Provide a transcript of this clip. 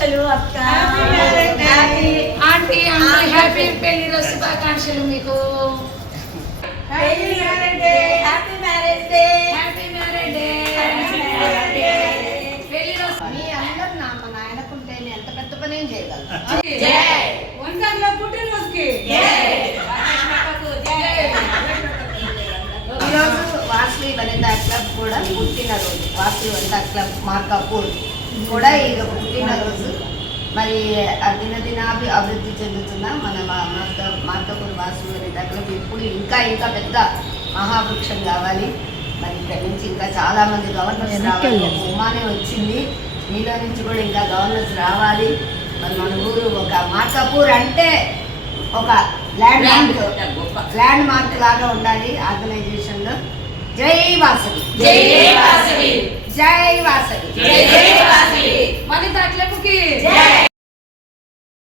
శుభాకాంక్షలు అక్క. Aunty happy పెళ్లి రోజు శుభాకాంక్షలు మీకు. Happy marriage day. Happy marriage day. Happy marriage day. పెళ్లి రోజు మీ అందరు మా నాయనకుంటే నేను ఎంత పెద్ద పని ఏం చేయగలను. ఈరోజు వాసవి వనితా క్లబ్ కూడా పుట్టినరోజు. వాసవి వనితా క్లబ్ మార్కాపూర్ కూడా ఈ పుట్టినరోజు. మరి అభివృద్ధి చెందుతున్న మన మార్కాపూర్ వాసవి వనితా క్లబ్ ఇప్పుడు ఇంకా ఇంకా పెద్ద మహావృక్షం కావాలి. మరి ఇక్కడి నుంచి ఇంకా చాలా మంది గవర్నర్స్ రావాలి. ఉమానే వచ్చింది, మీలో నుంచి కూడా ఇంకా గవర్నర్స్ రావాలి. మరి మన ఊరు ఒక మార్కాపూర్ అంటే ఒక ల్యాండ్ మార్క్ లాగా ఉండాలి ఆర్గనైజేషన్ లో. జై వాసవి. జై వాసవి. జై వాసవి. జై వాసవి.